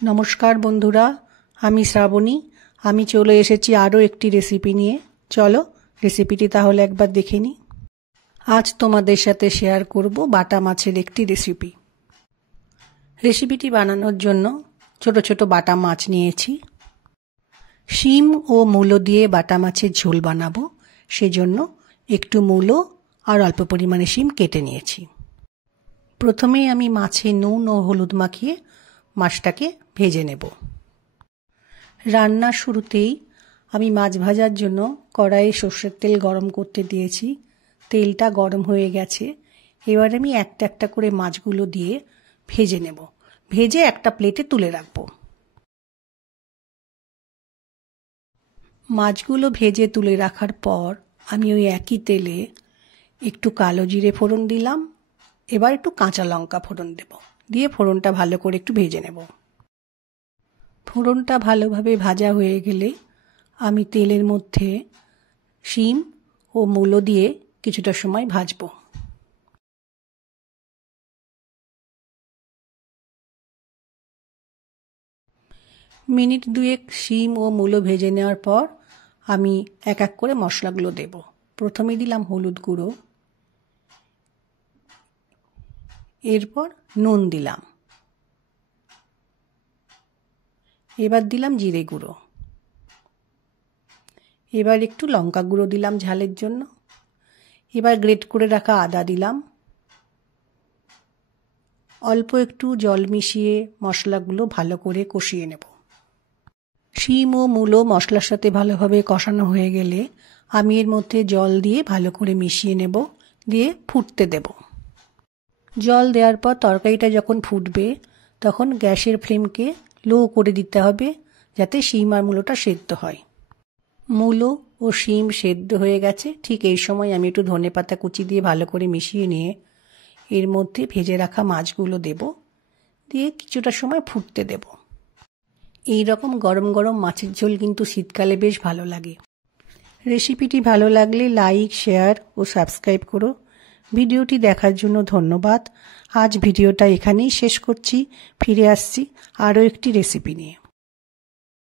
नमस्कार बंधुरा आमी श्रावणी आमी चले एसेছি आरो एकटी रेसिपि निये। चलो रेसिपिटी ताहले एकबार देखे नी। आज तोमादेर साथे शेयर करब बाटा माछेर एकटी रेसिपि। रेसिपिटी बानानोर जोन्नो छोटो छोटो बाटा माछ नियेछि। शिम ओ मूलो दिये बाटा माछेर झोल बानाबो, सेजोन्नो एकटू मूलो और अल्प परिमाणे शिम केटे नियेछि। प्रथमेई आमी माछे नुन ओ हलुद माखिए माछटाके भेजे नेब। रान्नार शुरूतेई आमी माछ भाजार जोन्नो कड़ाइये सर्षेर तेल गरम करते दिएछि। तेलटा गरम हये गेछे। एबार आमी एकटा एकटा करे माछगुलो दिए भेजे नेब। भेजे एकटा प्लेटे तुले राखबो। माछगुलो भेजे तुले राखार पर आमी ओई एकई तेले एकटू कालो जिरे फोड़न दिलाम। एबार एकटू काँचा लंका फोड़न देब। दिए फोड़नटा भालो करे एकटू भेजे नेब। फोड़नटा भालोभाবে भाजा হয়ে গেলে আমি তেলের মধ্যে শিম ও মূলো দিয়ে কিছুটা সময় ভাজবো। মিনিট দুয়েক শিম ও মূলো ভেজে নেওয়ার পর আমি এক এক করে মশলাগুলো দেব। প্রথমে দিলাম হলুদ গুঁড়ো, এরপর নুন দিলাম, এবার দিলাম জিরে গুঁড়ো, এবার একটু লঙ্কা গুঁড়ো দিলাম ঝালের জন্য। এবার গ্রেট করে রাখা আদা দিলাম। অল্প একটু জল মিশিয়ে মশলাগুলো ভালো করে কষিয়ে নেব। শিম ও মূলো মশলার সাথে ভালোভাবে কষানো হয়ে গেলে আমি এর মধ্যে জল দিয়ে ভালো করে মিশিয়ে নেব, দিয়ে ফুটতে দেব। জল দেওয়ার পর তরকারিটা যখন ফুটবে তখন গ্যাসের ফ্লেমকে লো করে দিতে হবে যাতে শিম আর মূলোটা সেদ্ধ হয়। মূলো ও শিম সেদ্ধ হয়ে গেছে। ঠিক এই সময় আমি একটু ধনেপাতা কুচি দিয়ে ভালো করে মিশিয়ে নিয়ে এর মধ্যে ভেজে রাখা মাছগুলো দেব, দিয়ে কিছুটা সময় ফুটতে দেব। এই রকম গরম গরম মাছের ঝোল কিন্তু শীতকালে বেশ ভালো লাগে। রেসিপিটি ভালো লাগলে লাইক, শেয়ার ও সাবস্ক্রাইব করো। ভিডিওটি দেখার জন্য ধন্যবাদ। আজ ভিডিওটা এখানেই শেষ করছি। ফিরে আসছি আরও একটি রেসিপি নিয়ে।